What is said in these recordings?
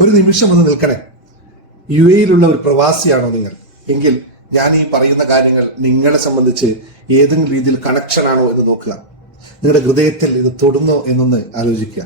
ഒരു നിമിഷം ഒന്ന് നിൽക്കണേ. യു എയിലുള്ള ഒരു പ്രവാസിയാണോ നിങ്ങൾ? എങ്കിൽ ഞാൻ ഈ പറയുന്ന കാര്യങ്ങൾ നിങ്ങളെ സംബന്ധിച്ച് ഏതെങ്കിലും രീതിയിൽ കണക്ഷൻ ആണോ എന്ന് നോക്കുക. നിങ്ങളുടെ ഹൃദയത്തിൽ ഇത് തൊടുന്നോ എന്നൊന്ന് ആലോചിക്കുക.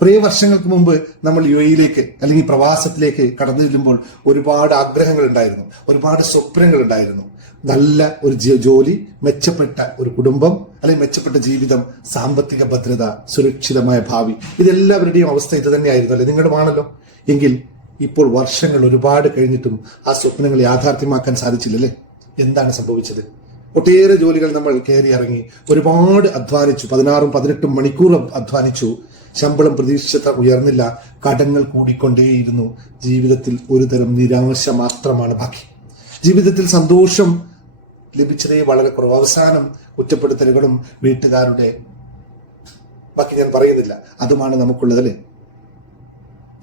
കുറേ വർഷങ്ങൾക്ക് മുമ്പ് നമ്മൾ യു എയിലേക്ക് അല്ലെങ്കിൽ പ്രവാസത്തിലേക്ക് കടന്നു ചെല്ലുമ്പോൾ ഒരുപാട് ആഗ്രഹങ്ങൾ ഉണ്ടായിരുന്നു. ഒരുപാട് സ്വപ്നങ്ങൾ ഉണ്ടായിരുന്നു. നല്ല ഒരു ജോലി മെച്ചപ്പെട്ട ഒരു കുടുംബം അല്ലെങ്കിൽ മെച്ചപ്പെട്ട ജീവിതം സാമ്പത്തിക ഭദ്രത സുരക്ഷിതമായ ഭാവി ഇതെല്ലാവരുടെയും അവസ്ഥ ഇത് തന്നെയായിരുന്നു അല്ലെ? നിങ്ങളുമാണല്ലോ. എങ്കിൽ ഇപ്പോൾ വർഷങ്ങൾ ഒരുപാട് കഴിഞ്ഞിട്ടും ആ സ്വപ്നങ്ങൾ യാഥാർത്ഥ്യമാക്കാൻ സാധിച്ചില്ലല്ലേ? എന്താണ് സംഭവിച്ചത്? ഒട്ടേറെ ജോലികൾ നമ്മൾ കയറി ഇറങ്ങി ഒരുപാട് അധ്വാനിച്ചു പതിനാറും പതിനെട്ടും മണിക്കൂർ അധ്വാനിച്ചു. ശമ്പളം പ്രതീക്ഷിച്ചത്ര ഉയർന്നില്ല കടങ്ങൾ കൂടിക്കൊണ്ടേയിരുന്നു. ജീവിതത്തിൽ ഒരു തരം നിരാശ മാത്രമാണ് ബാക്കി. ജീവിതത്തിൽ സന്തോഷം ലഭിച്ചതേ വളരെ കുറവ്. അവസാനം കുറ്റപ്പെടുത്തലുകളും വീട്ടുകാരുടെ ബാക്കി ഞാൻ പറയുന്നില്ല. അതുമാണ് നമുക്കുള്ളത് അല്ലേ?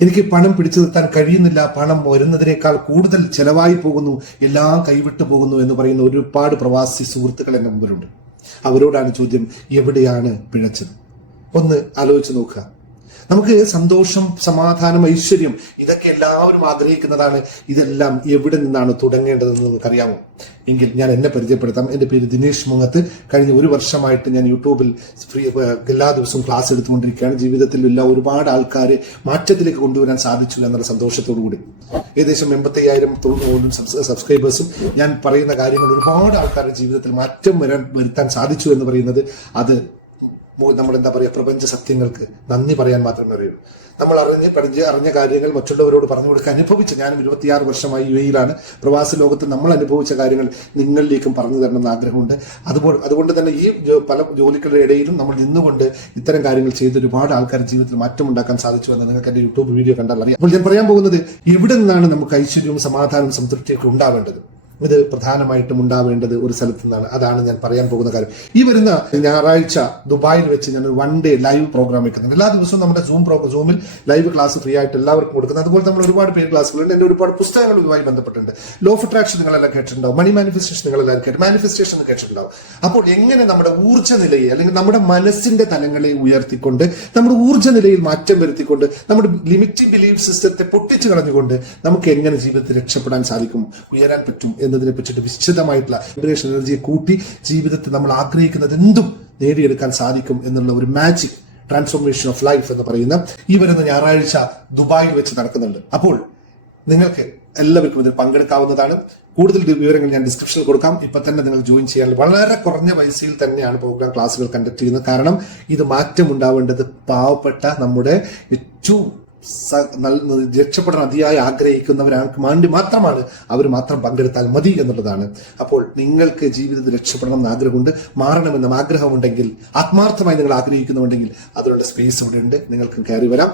എനിക്ക് പണം പിടിച്ചു നിർത്താൻ കഴിയുന്നില്ല. പണം വരുന്നതിനേക്കാൾ കൂടുതൽ ചെലവായി പോകുന്നു. എല്ലാം കൈവിട്ടു പോകുന്നു എന്ന് പറയുന്ന ഒരുപാട് പ്രവാസി സുഹൃത്തുക്കൾ എന്റെ മുമ്പിലുണ്ട്. അവരോടാണ് ചോദ്യം എവിടെയാണ് പിഴച്ചത്? ഒന്ന് ആലോചിച്ച് നോക്കുക. നമുക്ക് സന്തോഷം സമാധാനം ഐശ്വര്യം ഇതൊക്കെ എല്ലാവരും ആഗ്രഹിക്കുന്നതാണ്. ഇതെല്ലാം എവിടെ നിന്നാണ് തുടങ്ങേണ്ടതെന്ന് നമുക്കറിയാമോ എങ്കിൽ ഞാൻ എന്നെ പരിചയപ്പെടുത്താം. എന്റെ പേര് ദിനേഷ് മുങ്ങത്ത്. കഴിഞ്ഞ ഒരു വർഷമായിട്ട് ഞാൻ യൂട്യൂബിൽ ഫ്രീ എല്ലാ ദിവസവും ക്ലാസ് എടുത്തുകൊണ്ടിരിക്കുകയാണ്. എല്ലാ ഒരുപാട് ആൾക്കാരെ മാറ്റത്തിലേക്ക് കൊണ്ടുവരാൻ സാധിച്ചു എന്നുള്ള സന്തോഷത്തോടു കൂടി. ഏകദേശം എൺപത്തി അയ്യായിരം സബ്സ്ക്രൈബേഴ്സും ഞാൻ പറയുന്ന കാര്യങ്ങൾ ഒരുപാട് ആൾക്കാരുടെ ജീവിതത്തിൽ മാറ്റം വരാൻ വരുത്താൻ സാധിച്ചു എന്ന് പറയുന്നത് അത് നമ്മൾ എന്താ പറയുക പ്രപഞ്ച സത്യങ്ങൾക്ക് നന്ദി പറയാൻ മാത്രമേ അറിയൂ. നമ്മൾ അറിഞ്ഞ് പഠിച്ച് അറിഞ്ഞ കാര്യങ്ങൾ മറ്റുള്ളവരോട് പറഞ്ഞു കൊടുക്കുക അനുഭവിച്ച ഞാനും ഇരുപത്തിയാറ് വർഷമായി യു എയിലാണ്. പ്രവാസ ലോകത്ത് നമ്മൾ അനുഭവിച്ച കാര്യങ്ങൾ നിങ്ങളിലേക്കും പറഞ്ഞു തരണം തരണമെന്ന് ആഗ്രഹമുണ്ട്. അതുപോലെ അതുകൊണ്ട് തന്നെ ഈ പല ജോലികളുടെ ഇടയിലും നമ്മൾ നിന്നുകൊണ്ട് ഇത്തരം കാര്യങ്ങൾ ചെയ്ത് ഒരുപാട് ആൾക്കാർ ജീവിതത്തിൽ മാറ്റം ഉണ്ടാക്കാൻ സാധിച്ചു എന്ന് നിങ്ങൾക്ക് എന്റെ യൂട്യൂബ് വീഡിയോ കണ്ടാൽ അറിയാം. അപ്പോൾ ഞാൻ പറയാൻ പോകുന്നത് എവിടെ നിന്നാണ് നമുക്ക് ഐശ്വര്യവും സമാധാനവും സംതൃപ്തിയൊക്കെ ഉണ്ടാവേണ്ടത്. ഇത് പ്രധാനമായിട്ടും ഉണ്ടാവേണ്ടത് ഒരു സ്ഥലത്ത് നിന്നാണ്. അതാണ് ഞാൻ പറയാൻ പോകുന്ന കാര്യം. ഈ വരുന്ന ഞായറാഴ്ച ദുബായിൽ വെച്ച് ഞാൻ ഒരു വൺ ഡേ ലൈവ് പ്രോഗ്രാം വെക്കുന്നുണ്ട്. എല്ലാ ദിവസവും നമ്മുടെ സൂം പ്രോഗ്രാം സൂമിൽ ലൈവ് ക്ലാസ് ഫ്രീ ആയിട്ട് എല്ലാവർക്കും കൊടുക്കുന്നത്. അതുപോലെ നമ്മൾ ഒരുപാട് പേര് ക്ലാസ്സുകളുണ്ട് എന്റെ ഒരുപാട് പുസ്തകങ്ങൾ ഇതുമായി ബന്ധപ്പെട്ടുണ്ട് ലോ ഓഫ് അട്രാക്ഷൻ നിങ്ങളെല്ലാം കേട്ടിട്ടുണ്ടാവും. മണി മാനിഫെസ്റ്റേഷൻ നിങ്ങളെല്ലാം കേട്ട് മാനിഫെസ്റ്റേഷൻ കേട്ടിട്ടുണ്ടാവും. അപ്പോൾ എങ്ങനെ നമ്മുടെ ഊർജ നിലയെ അല്ലെങ്കിൽ നമ്മുടെ മനസ്സിന്റെ തലങ്ങളെ ഉയർത്തിക്കൊണ്ട് നമ്മുടെ ഊർജ നിലയിൽ മാറ്റം വരുത്തിക്കൊണ്ട് നമ്മുടെ ലിമിറ്റിംഗ് ബിലീഫ് സിസ്റ്റത്തെ പൊട്ടിച്ചു കളഞ്ഞുകൊണ്ട് നമുക്ക് എങ്ങനെ ജീവിതത്തിൽ രക്ഷപ്പെടാൻ സാധിക്കും ഉയരാൻ പറ്റും എന്നതിനെ പറ്റിയിട്ട് വിശദമായിട്ടുള്ള ലിബറേഷൻ എനർജിയെ കൂട്ടി ജീവിതത്തിൽ നമ്മൾ ആഗ്രഹിക്കുന്നത് എന്തും നേടിയെടുക്കാൻ സാധിക്കും എന്നുള്ള ഒരു മാജിക് ട്രാൻസ്ഫോർമേഷൻ ഓഫ് ലൈഫ് എന്ന് പറയുന്ന ഈ വരുന്ന ഞായറാഴ്ച ദുബായിൽ വെച്ച് നടക്കുന്നുണ്ട്. അപ്പോൾ നിങ്ങൾക്ക് എല്ലാവർക്കും ഇതിൽ പങ്കെടുക്കാവുന്നതാണ്. കൂടുതൽ വിവരങ്ങൾ ഞാൻ ഡിസ്ക്രിപ്ഷനിൽ കൊടുക്കാം. ഇപ്പൊ തന്നെ നിങ്ങൾ ജോയിൻ ചെയ്യാൻ വളരെ കുറഞ്ഞ പൈസയിൽ തന്നെയാണ് പ്രോഗ്രാം ക്ലാസ്സുകൾ കണ്ടക്ട് ചെയ്യുന്നത്. കാരണം ഇത് മാറ്റം ഉണ്ടാവേണ്ടത് പാവപ്പെട്ട നമ്മുടെ ഏറ്റവും രക്ഷപ്പെടാൻ അതിയായി ആഗ്രഹിക്കുന്നവരാൾക്ക് വേണ്ടി മാത്രമാണ് അവർ മാത്രം പങ്കെടുത്താൽ മതി എന്നുള്ളതാണ്. അപ്പോൾ നിങ്ങൾക്ക് ജീവിതത്തിൽ രക്ഷപ്പെടണം എന്ന് ആഗ്രഹമുണ്ട് മാറണമെന്നും ആഗ്രഹമുണ്ടെങ്കിൽ ആത്മാർത്ഥമായി നിങ്ങൾ ആഗ്രഹിക്കുന്നുണ്ടെങ്കിൽ അതിനുള്ള സ്പേസ് ഇവിടെ ഉണ്ട് നിങ്ങൾക്ക് കയറി വരാം.